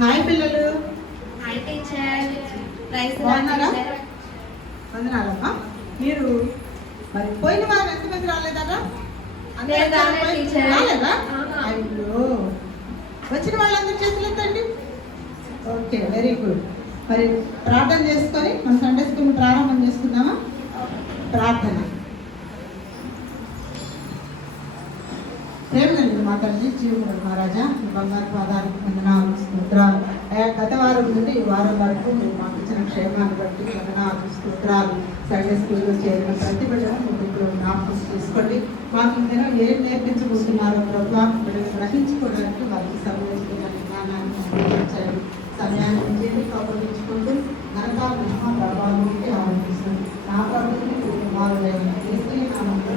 Hi పిల్లలు. Hi teacher. బాగున్నారా? వందనాలమ్మా. మీరు మరి పోయిన వారు ఎంతమంది రాలేదా? రాలేదా? అయ్యో, వచ్చిన వాళ్ళందరూ చేతులు ఎత్తండి. Okay, very good. మరి ప్రార్థన చేసుకొని మన సండే స్కూల్ ప్రారంభం చేసుకుందామా? ప్రార్థన. ప్రేమ కలిగిన మా తండ్రి, జీవుడు మహారాజా, మీ బంగారు పాదాలకు వందనాలు, స్తోత్రాలు. గత వారం నుండి ఈ వారం వరకు మీరు మాకు ఇచ్చిన క్షేమాన్ని బట్టి వందనాలు, స్తోత్రాలు. సండే స్కూల్లో చేరిన ప్రతి బిడ్డను ఇప్పుడు జ్ఞాపకం తీసుకోండి. మాకు ఇందులో ఏం నేర్పించబోతున్నారో ప్రభావం బిడ్డలు గ్రహించుకోవడానికి వారికి సమయంలో జ్ఞానాన్ని అందించండి. సమయాన్ని చేతి కౌపలించుకుంటూ నరకా మహా ప్రభావానికి ఆరంభిస్తుంది. నా ప్రభుత్వం కుమారులైన ఏసీ నామంలో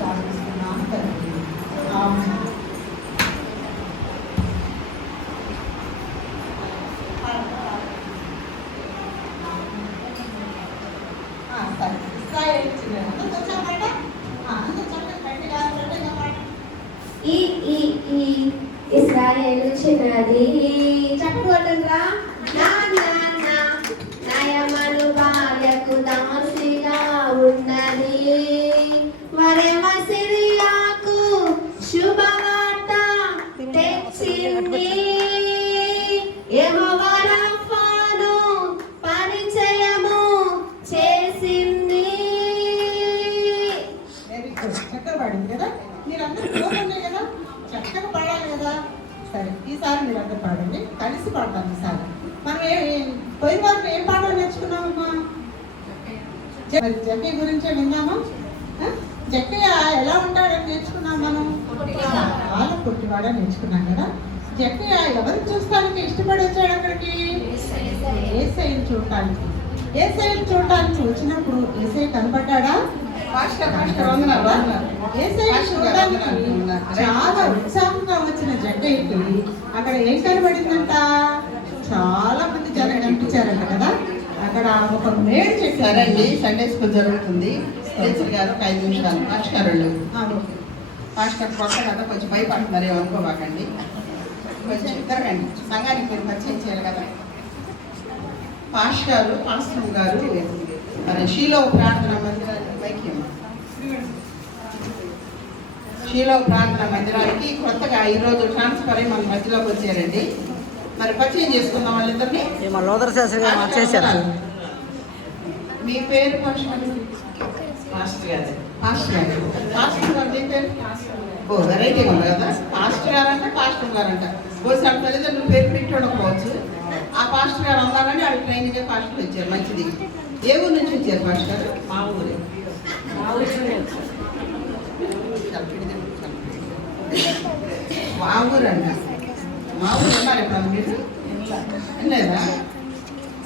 ప్రార్థిస్తున్నాను తండ్రి. ఇస్రాయేలు చిన్నది చెప్పబోతుందా? నయమను భార్యకు దాసిగా ఉన్నది. మరియమ్మ సిరియాకు శుభవార్త తెచ్చింది. యెహోవా రాఫాను పరిచయము చేసింది. చక్కగా పాడింది కదా, మీరందరూ కదా, చక్కగా పాడాలి కదా. సరే, ఈసారి మీరు అందరూ పాడండి, కలిసి పాడతాం. ఈసారి మనం పోయిన వారికి ఏం పాటలు నేర్చుకున్నామమ్మా? జక్కయ్య గురించే విన్నామా? జక్కయ్య ఎలా ఉంటాడని నేర్చుకున్నాం మనం. చాలా పొట్టివాడని నేర్చుకున్నాం కదా. జక్కయ్య ఎవరిని చూడటానికి ఇష్టపడి వచ్చాడు అక్కడికి? ఏసైని చూడటానికి. ఏసైని చూడటానికి వచ్చినప్పుడు ఏసై కనపడ్డా? చాలా ఉత్సాహంగా వచ్చిన జక్కయ్యకి అక్కడ ఏం కనబడిందంట? చాలా మంది జనం కనిపించారంట కదా. అక్కడ ఒక మేడ చెప్పారండి. సండే స్కూల్ జరుగుతుంది. టీచర్ గారు ఒక 5 నిమిషాలు పాస్టర్లు పాస్టర్ కొత్త కదా, కొంచెం భయపడుతున్నారు, ఏమనుకోబాకండి. కొంచెం ఇద్దరండి సంఘానికి మీరు పరిచయం చేయాలి కదా. పాస్టర్ గారు మరి షీలో ప్రార్థన మందిరానికి షీలో ప్రార్థన మందిరానికి కొత్తగా ఈరోజు ట్రాన్స్ఫర్ అయ్యి మన మధ్యలోకి వచ్చారండి. మరి పరిచయం చేసుకున్న వాళ్ళిద్దరిని మీ పేరు పాస్టర్ గారు. పాస్టర్ గారు మీ పేరు? ఓ, వెరైటీగా ఉంది కదా. పాస్టర్ గారు అంటే పాస్టర్ గారు అంట. ఒకసారి తల్లిదండ్రులు పేరు పెట్టి ఉండకపోవచ్చు. ఆ పాస్టర్ గారు అన్నారని వాళ్ళు ట్రైనింగ్ పాస్టర్ వచ్చారు. మంచిది. ఏ ఊరు నుంచి వచ్చారు పాస్టర్ గారు? మా ఊరే. మా ఊరు అంట. మా ఊరు ఉన్నారు ఎప్పుడు మీరు? లేదా?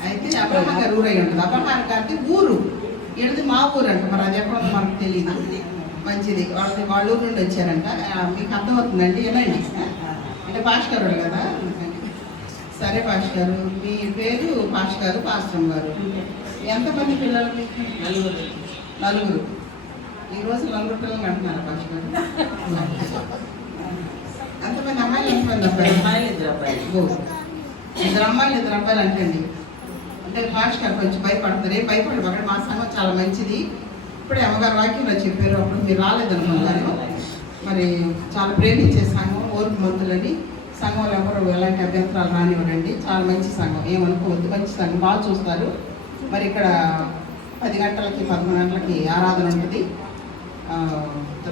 అయితే అబ్రహం గారు ఊరై ఉంటుంది. అబ్రహం గారి ఊరు ఇది మా ఊరు అంట. మరి అది ఎక్కడో మనకు తెలియదు. మంచిది. వాళ్ళ ఊరు నుండి వచ్చారంట. మీకు అర్థమవుతుందండి. ఏనండి అంటే పాస్టర్ గారు కదా. సరే పాస్టర్ గారు, మీ పేరు పాస్టర్ గారు, పాస్టర్ గారు. ఎంతమంది పిల్లలు మీకు? నలుగురు. ఈరోజు 4 పిల్లలు అంటున్నారు పాస్టర్ గారు. ఎంతమంది అమ్మాయిలు, ఎంతమంది అబ్బాయిలు? 2 అమ్మాయిలు 2 అబ్బాయిలు అంటండి. అంటే పాస్టర్ గారు కొంచెం భయపడతారు. ఏం భయపడరు. అక్కడ మా సంఘం చాలా మంచిది. ఇప్పుడే అమ్మగారు వాక్యంలో చెప్పారు, అప్పుడు మీరు రాలేదనుకున్నాను. మరి చాలా ప్రేమించే సంఘం, ఓర్పు మంతులని. సంఘంలో ఎవరు ఎలాంటి అభ్యంతరాలు రానివ్వరండి. చాలా మంచి సంఘం, ఏమనుకోవద్దు. మంచి సంఘం, బాగా చూస్తారు. మరి ఇక్కడ 10 గంటలకి 11 గంటలకి ఆరాధన ఉంటుంది.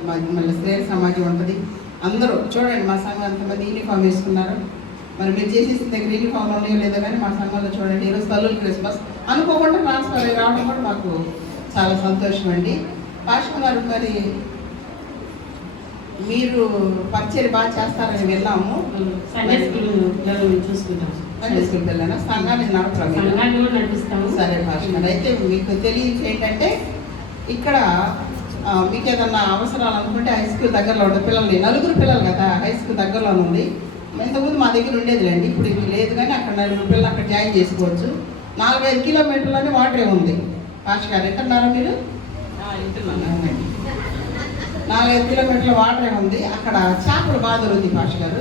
మళ్ళీ స్త్రీల సమాజం ఉంటుంది. అందరూ చూడండి, మా సంఘం ఎంతమంది యూనిఫామ్ వేసుకున్నారు. మరి మీరు చేసేసిన దగ్గర యూనిఫామ్లో ఉన్నాయో లేదో కానీ మా సంఘంలో చూడండి. ఈరోజు తల్లులు క్రిస్మస్ అనుకోకుండా ట్రాన్స్ఫర్ అయ్యి రావడం కూడా మాకు చాలా సంతోషం అండి. పాస్టర్ గారు, మరి మీరు పరిచయం బాగా చేస్తారని వెళ్ళాము. సండే స్కూల్ చూసుకుంటాం. సండే స్కూల్ పిల్లల సంఘాన్ని నడుపుతాము. సరే పాస్టర్ గారు, అయితే మీకు తెలియదు ఏంటంటే ఇక్కడ మీకు ఏదన్నా అవసరాలు అనుకుంటే హై స్కూల్ దగ్గరలో ఉండే పిల్లల్ని, 4 పిల్లలు కదా, హై స్కూల్ దగ్గరలో ఉంది. ఇంతకుముందు మా దగ్గర ఉండేదిలేండి, ఇప్పుడు ఇది లేదు. కానీ అక్కడ 4 పిల్లలు అక్కడ జాయిన్ చేసుకోవచ్చు. 4-5 కిలోమీటర్లోనే వాటరే ఉంది. పాస్టర్ గారు ఎక్కడున్నారా మీరు? 4-5 కిలోమీటర్ల వాటరే ఉంది. అక్కడ చేపలు బాగా దొరుకుతాయి పాస్టర్ గారు.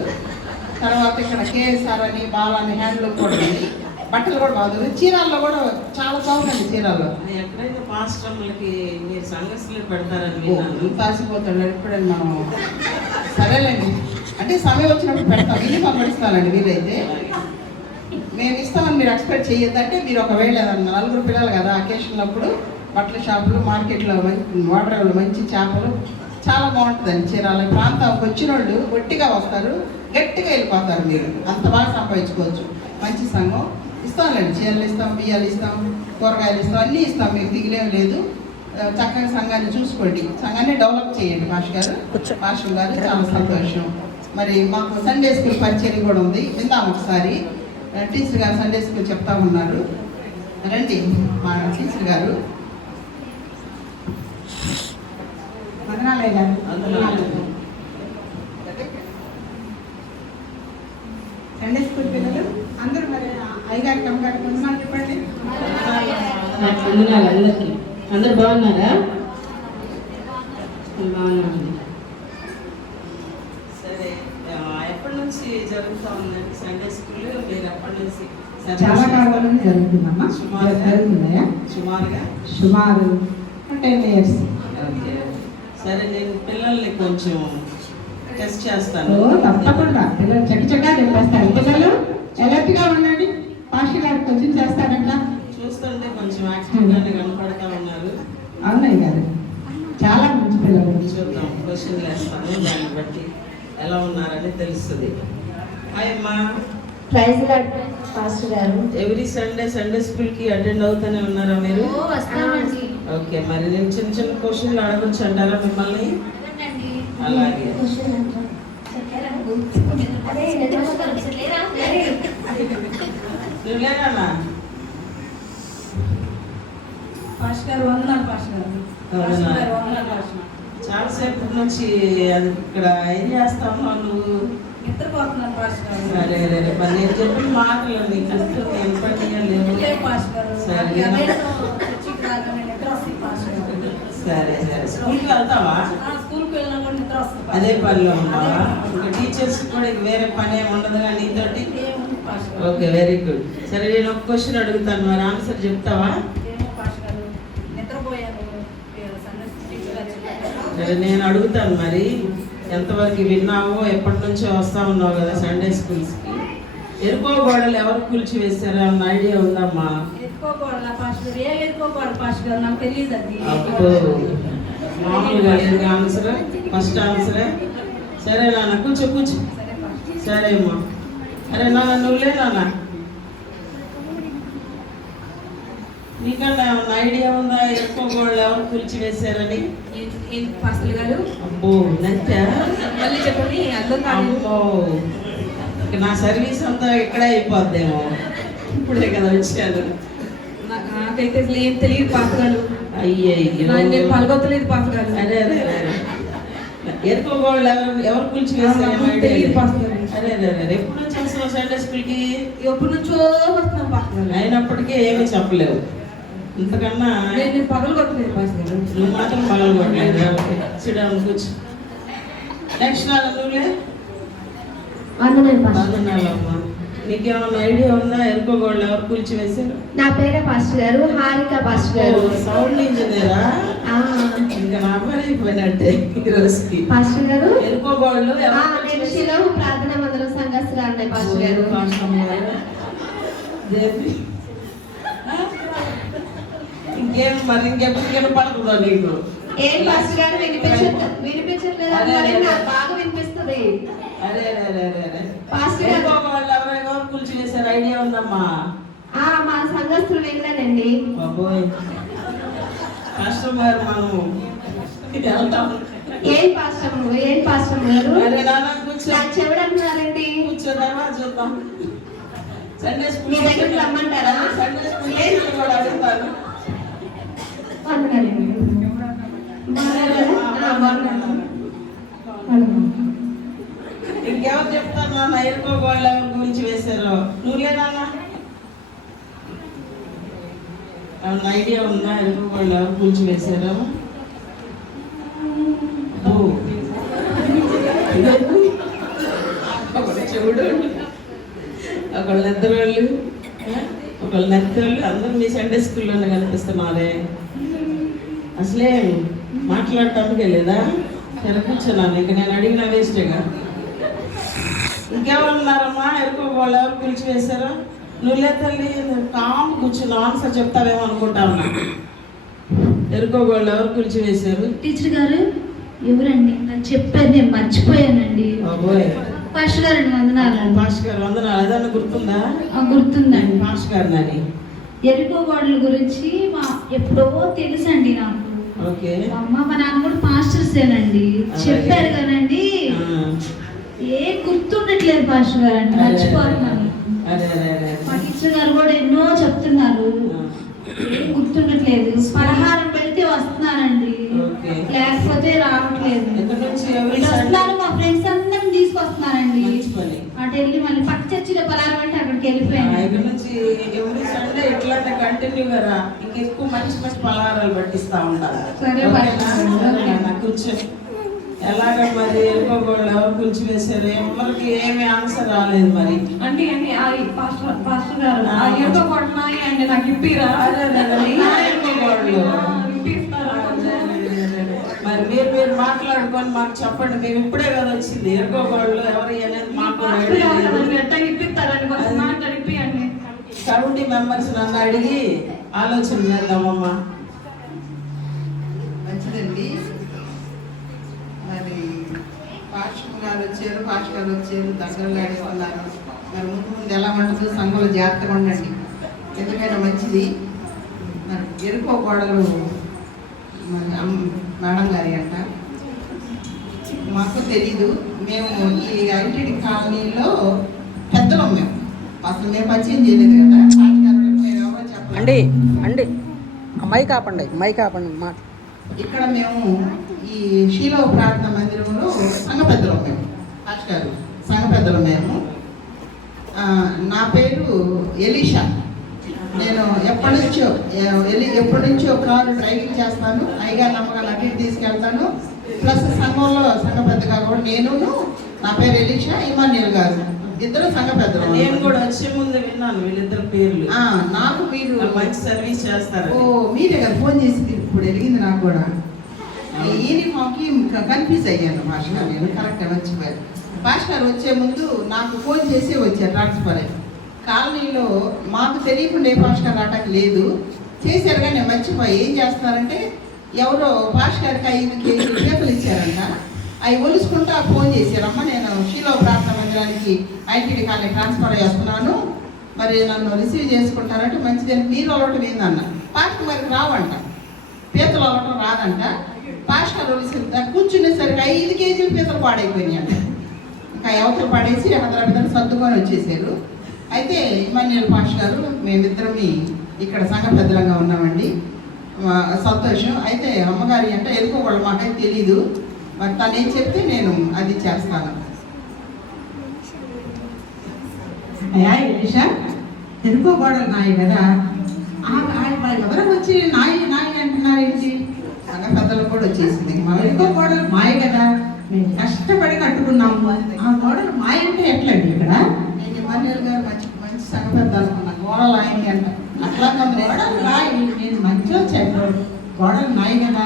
తర్వాత ఇక్కడ కేఎస్ఆర్ అని బాలని హ్యాండ్లూమ్ కూడా ఉంది. బట్టలు కూడా బాగుంది. చీరాల్లో కూడా చాలా బాగుందండి. చీరాల్లో ఎక్కడైతే పాస్టర్లకి మీరు సంఘస్థులు పెడతారని విన్నాను. పాసిపోతాడు ఎప్పుడైనా మనం సరేలేండి, అంటే సమయం వచ్చినప్పుడు పెడతాం. ఇది పంపిస్తానండి. వీలైతే మేము ఇస్తామని మీరు ఎక్స్పెక్ట్ చేయొద్దు. అంటే మీరు ఒకవేళ ఏదన్నా నలుగురు పిల్లలు కదా అకేషన్ అప్పుడు బట్టల షాపులు మార్కెట్లో వాటర్లు మంచి చేపలు చాలా బాగుంటుందండి. చీరాల ప్రాంతానికి వచ్చిన వాళ్ళు గట్టిగా వస్తారు, గట్టిగా వెళ్ళిపోతారు. మీరు అంత బాగా సంపాదించుకోవచ్చు. మంచి సంఘం ఇస్తాంలేండి. చీరలు ఇస్తాం, బియ్యాలు ఇస్తాం, కూరగాయలు ఇస్తాం, అన్నీ ఇస్తాం. మీకు దిగులేం లేదు. చక్కగా సంఘాన్ని చూసుకోండి, సంఘాన్ని డెవలప్ చేయండి. మాస్టర్ గారు చాలా సంతోషం. మరి మాకు సండే స్కూల్ పరిచయం కూడా ఉంది, విందాం ఒకసారి. టీచర్ గారు సండే స్కూల్ చెప్తా ఉన్నారు. రండి మా టీచర్ గారు. వందనాలయ్య గారు. సండే స్కూల్ పిల్లలు అందరూ మరి అయ్యగారికి అమ్మగారికి వందనాలు చెప్పండి. వందనాలు అందరికీ. అందరు బాగున్నారా? బాగున్నామండి. సరే, ఎప్పటి నుంచి జరుగుతూ ఉందండి సండే స్కూల్? మీరు ఎప్పటి నుంచి? చాలా కాలం నుంచి జరుగుతుందమ్మా. జరుగుతున్నాయా? సుమారు 10 years. ఓకే, సరే. నేను పిల్లల్ని కొంచెం టెస్ట్ చేస్తాను. తప్పకుండా పిల్లలు చక్కగా చెప్పేస్తారు. పిల్లలు ఎలర్ట్గా ఉండండి. పాస్టర్ గారు కొంచెం చేస్తారంట. చూస్తుంటే కొంచెం యాక్టివ్గానే కనపడతా ఉన్నారు. అవునయ్య గారు, చాలా మంచి పిల్లలు. చూద్దాం, క్వశ్చన్లు వేస్తాను, దాన్ని బట్టి ఎలా ఉన్నారని తెలుస్తుంది. హాయ్ అమ్మా. ప్రైజ్ లార్డ్ పాస్టర్ గారు. ఎవ్రీ సండే స్కూల్కి అటెండ్ అవుతూనే ఉన్నారా మీరు? వస్తామండి. ఓకే, మరి నేను చిన్న చిన్న క్వశ్చన్లు అడగొచ్చు అంటారా మిమ్మల్ని? అలాగే. నువ్వు లేనా? చాలా సేపు నుంచి అది ఇక్కడ ఏం చేస్తా ఉన్నావు నువ్వు? సరే, మరి నేను చెప్పిన మాటలు నీకు వస్తుంది. ఏం పని లేవు. సరే, స్కూల్కి వెళ్తావా? అదే పనిలో ఉన్నావా? ఇంకా టీచర్స్ కూడా వేరే పని ఏమి ఉండదు కానీ నీతోటి? Okay, very good. సరే, నేను ఒక క్వశ్చన్ అడుగుతాను, మరి ఆన్సర్ చెప్తావా? సరే, నేను అడుగుతాను. మరి ఎంతవరకు విన్నావో, ఎప్పటి నుంచో వస్తా ఉన్నావు కదా సండే స్కూల్స్కి. ఎరుకో గోడలు ఎవరు కూల్చి వేస్తారో అన్న ఐడియా ఉందమ్మా? అప్పుడు మామూలుగా లేదు ఆన్సర్, ఫస్ట్ ఆన్సరే. సరే నాన్న, కూర్చో. సరే అమ్మా. అరే నాన్న, నువ్వులే నాన్న. నీకన్నా ఏమన్నా ఐడియా ఉందా ఎక్కువ గోడలు ఎవరు కూల్చి వేశారని? అబ్బో, నచ్చా? మళ్ళీ చెప్పండి. అమ్మో, నా సర్వీస్ అంతా ఇక్కడే అయిపోద్దేమో. ఇప్పుడే కదా వచ్చాను. నాకైతే ఏం తెలియదు పాపగారు. అయ్యయ్యో, నేను పాల్గొత్తలేదు పాపగారు. అదే ఎరుకో గోడలు ఎవరు కూల్చి వేశారు? తెలియదు పాపగారు. అదే ఎప్పుడు నుంచి వస్తున్నావు సండే స్కూల్కి? ఎప్పటి నుంచో వస్తున్నాం పాపగారు. అయినప్పటికీ ఏమీ చెప్పలేవు. ఇంతకన్నా నేను పగలు కొట్టలేదు పాపగారు. నువ్వు మాత్రం పగలు కొట్టలేదు. సిడాము, కూర్చో. నెక్స్ట్ నాన్న, నువ్వులే. వందనాలమ్మా. నీకేమన్నా ఐడియా ఉందా ఎరుకో గోడలు ఎవరు కూల్చి వేశారు? నా పేరే పాస్టర్ గారు, హారిక పాస్టర్ గారు. సౌండ్ ఇంజనీరా? ఇంకా నా పని అయిపోయినట్టే ఈ రోజుకి. పాస్టర్ గారు, ఎరుకో గోడలు నేను శిలోహు ప్రార్థన మందిరం సంఘస్థురాలు పాస్టర్ గారు. ఇంకేం మరి ఇంకెప్పుడు పడుతుందో నీకు? ఏం పాస్టర్ గారు వినిపించట్లేదు? నాకు బాగా వినిపిస్తుంది. అరే పాస్టర్ గారు, ఎవరెవరు కూల్చి వేశారు ఐడియా ఉందమ్మా? మా సంఘస్థులు వెళ్ళానండి. బాబోయ్, కష్టం గారు, మనము వెళ్తాం. ఏం పాస్టర్ గారు? అరే నాన్న, కూర్చో. నాకు చెవిడంటున్నారండి. కూర్చోదామా, చూద్దాం. సండే స్కూల్ మీ దగ్గరికి రమ్మంటారా? సండే స్కూల్ కూడా అడుగుతాను. ఇంకెవరు చెప్తాను నాన్న ఎరుకో గోడలు ఎవరి గురించి వేశారో? నువ్వులే నాన్న. ఏమన్నా ఐడియా ఉందా ఎరుకో గోడలు ఎవరి గురించి వేశారో? చూడు ఒకళ్ళు నిద్రోళ్ళు ఒకళ్ళు నెత్తోళ్ళు అందరూ మీ సండే స్కూల్లోనే కనిపిస్తున్నారే. అసలే మాట్లాడటానికి లేదా? సరే కూర్చున్నాను, ఇంక నేను అడిగిన వేస్టేగా. ఇంకెవరు ఉన్నారమ్మా? ఎరుకో వాళ్ళు ఎవరు పిలిచివేశారు? నువ్వులే తల్లి కామ్ కూర్చున్నావు, ఆన్సర్ చెప్తావేమో అనుకుంటా ఉన్నా. ఎరుకో వాళ్ళు ఎవరు పిలిచివేశారు? టీచర్ గారు ఎవరండి? నాకు చెప్పారు, నేను మర్చిపోయానండి. పాస్టర్ గారు వందనాలు. పాస్టర్ గారు వందనాలు. ఏదన్నా గుర్తుందా? గుర్తుందండి. పాస్టర్ గారు నాని ఎరుకో గోడల గురించి ఎప్పుడో తెలుసండి నాకు. ఓకే. మా అమ్మ మా నాన్న కూడా పాస్టర్సేనండి, చెప్పారు కదండి. గుర్తుండట్లేదు పాస్టర్ గారు అంటే, మర్చిపోతున్నాను. మా టీచర్ గారు కూడా ఎన్నో చెప్తున్నారు, గుర్తుండట్లేదు. పలహారం పెడితే వస్తున్నానండి, లేకపోతే రావట్లేదు. వస్తున్నారు, మా ఫ్రెండ్స్ అందరం తీసుకొస్తున్నారండి. అటు వెళ్ళి మళ్ళీ పక్క చర్చిలో పలహారం అంటే అక్కడికి వెళ్ళిపోయాను. ఇక్కడ నుంచి ఎవ్రీ సండే ఇట్లానే కంటిన్యూగా రా, ఇంకెక్కువ మంచి మంచి పలహారాలు పట్టిస్తా ఉంటారు. కూర్చొని ఎలాగ మరి ఎరుకోగోళ్ళు ఎవరు కూర్చి వేశారు? ఎవరికి ఏమి ఆన్సర్ రాలేదు మరి. అంటే పాస్టర్ గారు ఎరుకోగోళ్ళు అంటే నాకు ఇప్పిరా మరి మీరు మాట్లాడుకొని మాకు చెప్పండి. మేము ఇప్పుడే కదా వచ్చింది. ఎరుకోగోళ్ళు ఎవరు అనేది మాట్లాడండి. 70 మెంబర్స్ నన్ను అడిగి ఆలోచన చేద్దామమ్మా. మంచిదండి. మరి పాస్టర్ గారు వచ్చారు, దగ్గరలో అడిగిస్తున్నారు. మరి ముందు ఎలా ఉంటుందో సంఘంలో జాగ్రత్తగా ఉండండి, ఎందుకైనా మంచిది. మరి ఎరుకో గోడలు మరి మేడం గారి అంట మాకు తెలీదు. మేము ఈ ఐటీడీ కాలనీలో పెద్దలం, మేము అసలు మేము పరిచయం చేయలేదు కదా. అండి అండి మైక్ ఆపండి మాట. ఇక్కడ మేము ఈ శీలో ప్రార్థన మందిరంలో సంఘ పెద్దలం, మేము పాస్టర్ గారు సంఘ పెద్దలం మేము. నా పేరు ఎలీషా. నేను ఎప్పటి నుంచో కారు డ్రైవింగ్ చేస్తాను. అయ్యగారు నమ్మకాలు అటు ఇటు తీసుకెళ్తాను. ప్లస్ సంఘంలో సంఘ పెద్దగా కూడా నేను, నా పేరు ఎలీషా, ఇమాన్యుల్ గారు ఇద్దరు సంఘ పెద్దలు. నేను కూడా వచ్చే ముందు విన్నాను వీళ్ళిద్దరు పేర్లు. నాకు మీరు మంచి సర్వీస్ చేస్తారు. మీరే కదా ఫోన్ చేసి ఇప్పుడు వెలిగింది నాకు కూడా. యూనిఫామ్కి కన్ఫ్యూజ్ అయ్యాను భాష గారు, నేను కరెక్ట్గా మర్చిపోయాను. భాష గారు వచ్చే ముందు నాకు ఫోన్ చేసి వచ్చారు ట్రాన్స్ఫర్ అయ్యి. కాలనీలో మాకు తెలియకుండా ఏ భాష గారు రావటానికి లేదు, చేశారు కానీ నేను మర్చిపోయి. ఏం చేస్తారంటే ఎవరో భాష గారికి 5 కేజీలు పీతలు ఇచ్చారంట. అవి ఒలుసుకుంటూ ఫోన్ చేశారమ్మ, నేను శీలో ప్రార్థన మందిరానికి ఐటీడీ కాలనీ ట్రాన్స్ఫర్ చేస్తున్నాను, మరి నన్ను రిసీవ్ చేసుకుంటారంటే మంచిదని. మీరు అలవటం ఏందన్న పాస్టర్ గారికి రావంట, పీతలు అలవటం రాదంట. పాస్టర్ ఒలిసి కూర్చునేసరికి 5 కేజీలు పీతలు పాడైపోయినాయి అంట. ఇంకా అవతలు పడేసి హైదరాబాద్ సర్దుకొని వచ్చేసారు. అయితే ఇమాన్యుల్ పాస్టర్ గారు మేమిద్దరం ఇక్కడ సంఘ పెద్దలంగా ఉన్నామండి. సంతోషం. అయితే అమ్మగారి అంటే ఎరుకో వాళ్ళు మాకైతే తెలీదు, మరి తను ఏం చెప్తే నేను అది చేస్తాను. అయ్యా ఎలీషా, ఎరుకో గోడలు నాయి కదా, ఎవరో వచ్చి నాయి అంటున్నారు ఏంటి? సంఘ పెద్దలు కూడా వచ్చేసింది. మా ఎరుకో గోడలు మాయ కదా, మేము కష్టపడి కట్టుకున్నాము. ఆ గోడలు మాయ అంటే ఎట్లండి? ఇక్కడ నేను ఇమాన్యుల్ గారు మంచి సంఘ పెద్ద అనుకున్నా, గోడలు ఆయనకి అంట. అట్లా గోడలు నాయి, నేను మంచిగా చెప్పాడు, గోడలు నాయి కదా.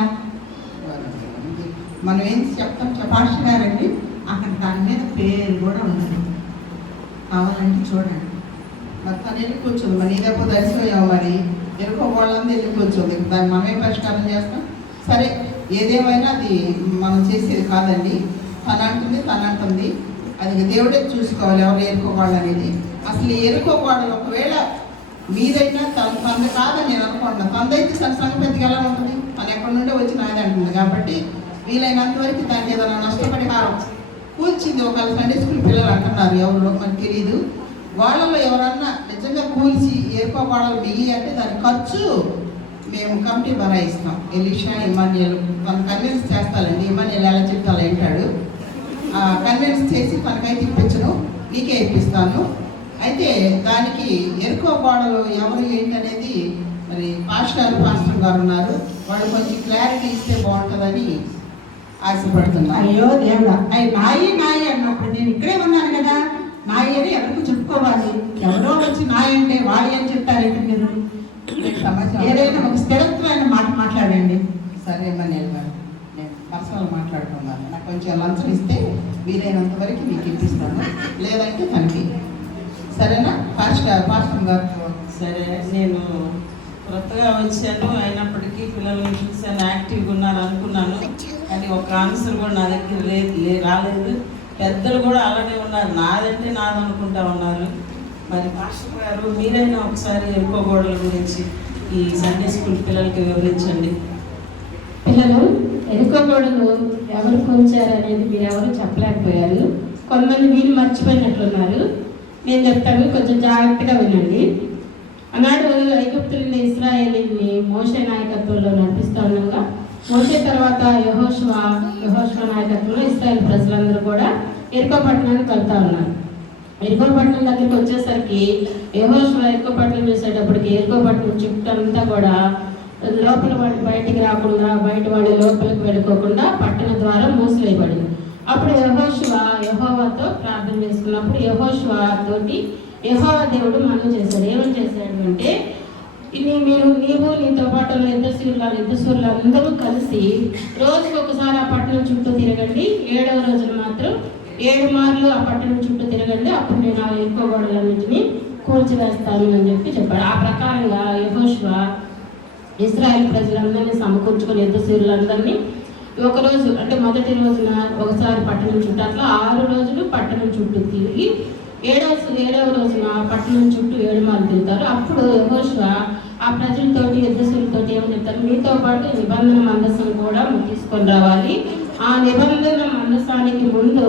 మనం ఏం చెప్తాం పాస్టర్ గారండి, అక్కడ దాని మీద పేరు కూడా ఉన్నది, కావాలంటే చూడండి. మరి తను వెళ్ళిపోవచ్చు, మరి ఇదేపో దర్శనం మరి ఎరుకో వాళ్ళంతా వెళ్ళిపోవచ్చు. దాన్ని మనమే పరిష్కారం చేస్తాం. సరే, ఏదేమైనా అది మనం చేసేది కాదండి. తనంటుంది అది దేవుడే చూసుకోవాలి ఎవరు ఎరుకోవాళ్ళు అనేది. అసలు ఎరుకోవాళ్ళు ఒకవేళ మీదైనా తనది కాదని నేను అనుకుంటున్నాను. తనదైతే తన సంగతి ఎలా ఉంటుంది? తను ఎక్కడి నుండే వచ్చి నాది అంటుంది. కాబట్టి వీలైనంత వరకు దానికి ఏదైనా నష్టపరిహారం కూల్చింది. ఒక సండే స్కూల్ పిల్లలు అంటున్నారు, ఎవరు మనకు తెలీదు. వాళ్ళలో ఎవరన్నా నిజంగా కూల్చి ఎరుకోవాళ్ళు బియ్యి అంటే దాని ఖర్చు మేము కమిటీ భరాయిస్తాం. ఎలీషా ఇమాన్యుల్ తను కన్విన్స్ చేస్తానండి. ఇమాన్యుల్ ఎలా చెప్తాలో ఏంటాడు, కన్విన్స్ చేసి తనకైతే ఇప్పించను, నీకే ఇప్పిస్తాను. అయితే దానికి ఎరుకో గోడలు ఎవరు ఏంటనేది మరి పాస్టర్ గారు ఉన్నారు, వాళ్ళు కొంచెం క్లారిటీ ఇస్తే బాగుంటుందని ఆశపడుతున్నా. అయ్యో దేవుడా, అవి నాయి అన్నప్పుడు నేను ఇక్కడే ఉన్నాను కదా, నాయి అని ఎవరికి చెప్పుకోవాలి. ఎవరో వచ్చి నాయ అంటే వాడి అని చెప్తారేంటి మీరు? సమాచారం ఏదైనా ఒక స్థిరత్వమైన మాట మాట్లాడండి. సరే మనీల్ గారు, నేను పర్సనల్ మాట్లాడుతున్నాను. నాకు కొంచెం లంచం ఇస్తే వీలైనంత వరకు మీకు ఇప్పిస్తాను, లేదంటే తనకి. సరేనా? పాస్టర్ గారు. సరే, నేను కొత్తగా వచ్చాను, అయినప్పటికీ పిల్లల్ని చూసాను, యాక్టివ్గా ఉన్నారు అనుకున్నాను. కానీ ఒక ఆన్సర్ కూడా నా దగ్గర రాలేదు. పెద్దలు కూడా అలానే ఉన్నారు, నాదంటే నాదనుకుంటా ఉన్నారు. మరి పాస్టర్ గారు, మీరైనా ఒకసారి ఎరుకోగోడల గురించి ఈ సండే స్కూల్ పిల్లలకి వివరించండి. పిల్లలు ఎరుకోగోడలు ఎవరు కూల్చారు అనేది మీరు ఎవరు చెప్పలేకపోయారు. కొంతమంది వీళ్ళు మర్చిపోయినట్లున్నారు. నేను చెప్తాను, కొంచెం జాగ్రత్తగా వినండి. ఆనాడు ఐగుప్తులని ఇశ్రాయేలీని మోషే నాయకత్వంలో నడిపిస్తూ ఉండగా, మోషే తర్వాత యెహోషువ నాయకత్వంలో ఇశ్రాయేల్ ప్రజలందరూ కూడా ఎరికో పట్టణానికి వెళ్తా ఉన్నారు. ఎరికో పట్టణం దగ్గరికి వచ్చేసరికి యెహోషువ ఎరికో పట్టణం చూసేటప్పటికి ఎరికో పట్టణం చుట్టూ కూడా లోపల వాళ్ళు బయటికి రాకుండా, బయట వాళ్ళు లోపలికి వెళ్ళుకోకుండా పట్టణ ద్వారా మూసివేయబడింది. అప్పుడు యెహోవాతో ప్రార్థన చేసుకున్నప్పుడు యెహోషువ తోటి యెహోవా దేవుడు మనం చేశాడు. ఏమని చేశాడు అంటే, నీవు నీతో పాటు ఇద్దరు సూర్యులు అందరూ కలిసి రోజుకి ఒకసారి ఆ పట్టణం చుట్టూ తిరగండి, 7వ రోజున మాత్రం 7 మార్లు ఆ పట్టణం చుట్టూ తిరగండి, అప్పుడు నేను ఆ ఎరుకో గోడలన్నింటినీ కూల్చివేస్తాను అని చెప్పాడు. ఆ ప్రకారంగా యెహోషువ ఇశ్రాయేల్ ప్రజలందరినీ సమకూర్చుకొని ఇద్దరు సూర్యులందరినీ ఒకరోజు అంటే మొదటి రోజున ఒకసారి పట్టణం చుట్టూ, అట్లా 6 రోజులు పట్టణం చుట్టూ తిరిగి 7వ రోజున పట్టణం చుట్టూ 7 మార్లు తిరుగుతారు. అప్పుడు యెహోషువ ఆ ప్రజలతోటి యుద్ధశూలతోటి ఏమని చెప్తారు, మీతో పాటు నిబంధన మందసం కూడా తీసుకొని రావాలి. ఆ నిబంధన మందసానికి ముందు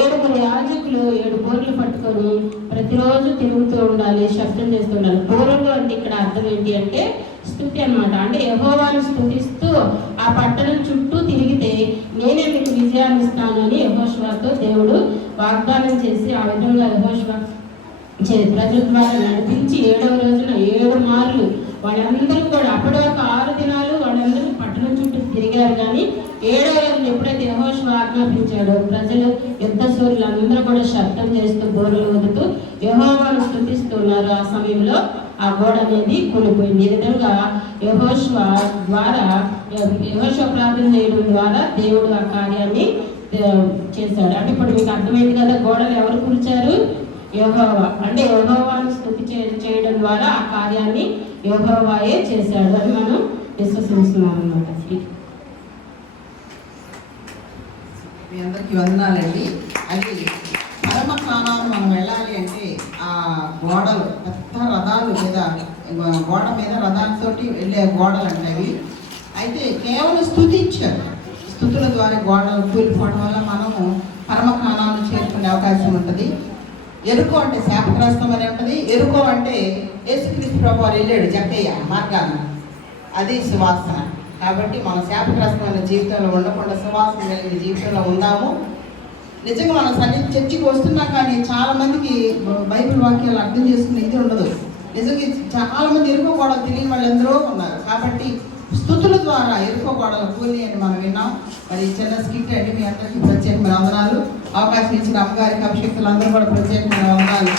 7 యాజకులు 7 బోర్లు పట్టుకొని ప్రతిరోజు తిరుగుతూ ఉండాలి, శబ్దం చేస్తూ ఉండాలి. బోర్లు అంటే ఇక్కడ అర్థం ఏంటి అంటే స్తుతి అన్నమాట. అంటే యెహోవాను స్తుతిస్తూ ఆ పట్టణం చుట్టూ తిరిగితే నేనే మీకు విజయాన్ని ఇస్తాను అని యెహోషువతో దేవుడు వాగ్దానం చేసి, ఆ విధంగా యెహోషువ ప్రజల ద్వారా నడిపించి 7వ రోజున 7 మార్లు వాళ్ళందరూ కూడా అప్పటి వరకు 6 దినాలు వాళ్ళందరూ పట్టణం చుట్టూ తిరిగారు. కానీ 7వ రోజున ఎప్పుడైతే యెహోషువ ఆజ్ఞాపించాడో ప్రజలు యుద్ధశూరులు అందరూ కూడా శబ్దం చేస్తూ బోర్లు ఊదుతూ యెహోవాను స్తుతిస్తున్నారు. ఆ సమయంలో ఆ గోడ అనేది కూలిపోయింది. ఈ విధంగా యెహోషువ ప్రార్థన చేయడం ద్వారా దేవుడు ఆ కార్యాన్ని చేశాడు. అంటే ఇప్పుడు మీకు అర్థమైంది కదా, గోడలు ఎవరు కూల్చారు? యెహోవా. అంటే యెహోవాను స్తుతి చేయడం ద్వారా ఆ కార్యాన్ని యెహోవాయే చేశాడు అని మనం విశ్వసిస్తున్నాం అన్నమాట. మీ అందరికీ వందనాలండి. అది పరమ స్నానాన్ని మనం వెళ్ళాలి అంటే ఆ గోడలు పెద్ద రథాలు లేదా గోడ మీద రథాలతోటి వెళ్ళే గోడలు అంటవి. అయితే కేవలం స్తుతించారు, స్తుతుల ద్వారా గోడలు కూలిపోవడం వల్ల మనము పరమ స్నానాన్ని చేరుకునే అవకాశం ఉంటుంది. ఎరుకో అంటే శాపగ్రస్తం అని ఉంటుంది. ఎరుకో అంటే యేసుక్రీస్తు ప్రభువు వెళ్ళాడు జక్కయ్య మార్గాన, అది సువాసన. కాబట్టి మన శాపగ్రస్తమైన జీవితంలో ఉండకుండా సువాసన కలిగిన జీవితంలో ఉందాము. నిజంగా మన చర్చికి వస్తున్నా కానీ చాలా మందికి బైబిల్ వాక్యాలు అర్థం చేసుకునే ఇది ఉండదు. నిజంగా చాలా మంది ఎరుకో గోడలు తెలియని వాళ్ళు ఎందరో ఉన్నారు. కాబట్టి స్తుతుల ద్వారా ఎరుకో గోడలు కూలి అని మనం విన్నాం. మరి చిన్న స్కిట్ అండి, మీ అందరికీ ప్రత్యేకమైన వందనాలు. అవకాశం ఇచ్చిన అమ్మగారికి అభిషేక్తులు అందరూ కూడా ప్రత్యేకమైన వందనాలు.